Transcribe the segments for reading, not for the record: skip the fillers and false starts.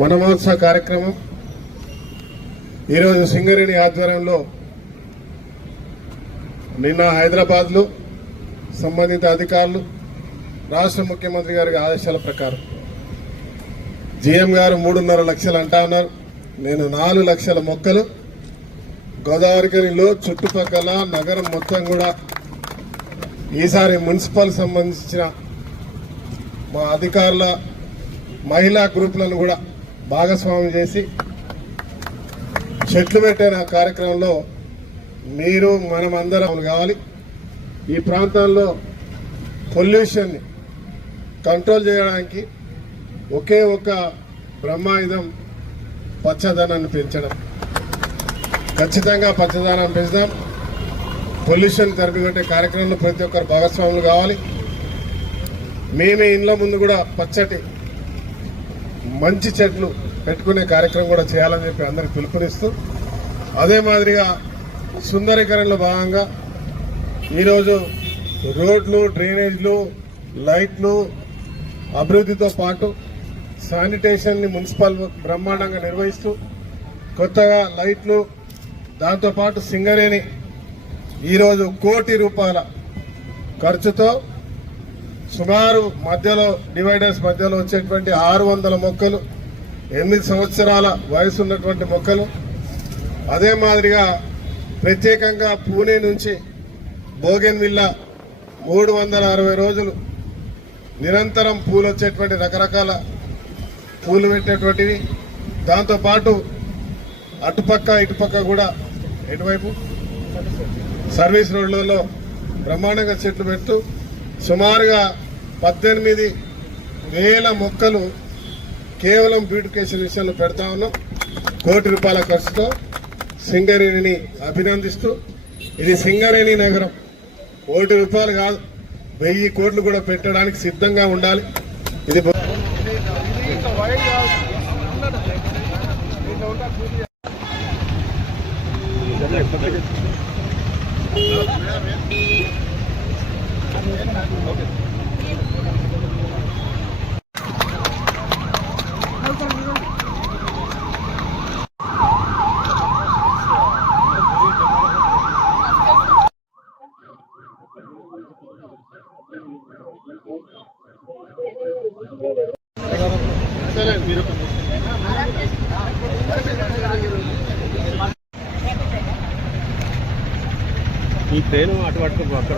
వన మహోత్సవ కార్యక్రమం ఈరోజు సింగరేణి ఆధ్వర్యంలో నిన్న హైదరాబాద్లో సంబంధిత అధికారులు రాష్ట్ర ముఖ్యమంత్రి గారి ఆదేశాల ప్రకారం జీఎం గారు 3.5 లక్షలు అంటా ఉన్నారు. నేను 4 లక్షల మొక్కలు గోదావరిలో చుట్టుపక్కల నగరం మొత్తం కూడా ఈసారి మున్సిపల్ సంబంధించిన మా అధికారుల మహిళా గ్రూపులను కూడా భాగస్వామ్యం చేసి చెట్లు పెట్టిన కార్యక్రమంలో మీరు మనమందరం కావాలి. ఈ ప్రాంతాల్లో పొల్యూషన్ని కంట్రోల్ చేయడానికి ఒకే ఒక బ్రహ్మాయుధం పచ్చదనాన్ని పెంచడం. ఖచ్చితంగా పచ్చదనాన్ని పెంచుదాం. పొల్యూషన్ తరిమికొట్టే కార్యక్రమంలో ప్రతి ఒక్కరు భాగస్వాములు కావాలి. మేమే ఇండ్ల ముందు కూడా పచ్చటి మంచి చెట్లు పెట్టుకునే కార్యక్రమం కూడా చేయాలని చెప్పి అందరికి పిలుపునిస్తూ, అదే మాదిరిగా సుందరీకరణలో భాగంగా ఈరోజు రోడ్లు, డ్రైనేజ్లు, లైట్లు అభివృద్ధితో పాటు శానిటేషన్ని మున్సిపల్ బ్రహ్మాండంగా నిర్వహిస్తూ కొత్తగా లైట్లు, దాంతోపాటు సింగరేణి ఈరోజు ₹1 కోటి ఖర్చుతో సుమారు మధ్యలో డివైడర్స్ మధ్యలో వచ్చేటువంటి 600 మొక్కలు, 8 సంవత్సరాల వయసు ఉన్నటువంటి మొక్కలు, అదే మాదిరిగా ప్రత్యేకంగా పూణే నుంచి బోగెన్విల్లా 360 రోజులు నిరంతరం పూలు వచ్చేటువంటి రకరకాల పూలు పెట్టేటువంటివి, దాంతోపాటు అటుపక్క ఇటుపక్క కూడా ఎటువైపు సర్వీస్ రోడ్లలో బ్రహ్మాండంగా చెట్లు పెడుతూ సుమారుగా 18,000 మొక్కలు కేవలం బ్యూటిఫికేషన్ విషయంలో పెడతా ఉన్నాం. ₹1 కోటి ఖర్చుతో సింగరేణిని అభినందిస్తూ, ఇది సింగరేణి నగరం. ₹1 కోటి కాదు, 1000 కోట్లు కూడా పెట్టడానికి సిద్ధంగా ఉండాలి. ఇది ఈ ట్రైన్ అటు పట్టుకు అక్కడ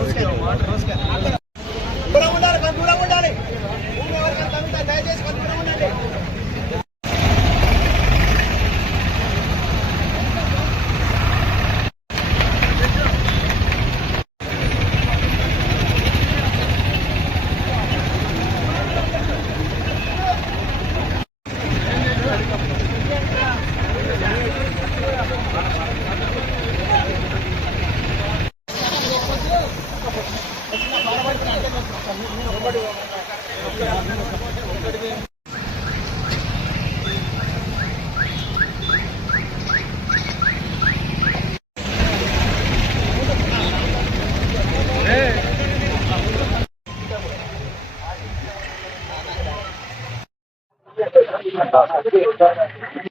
Gracias.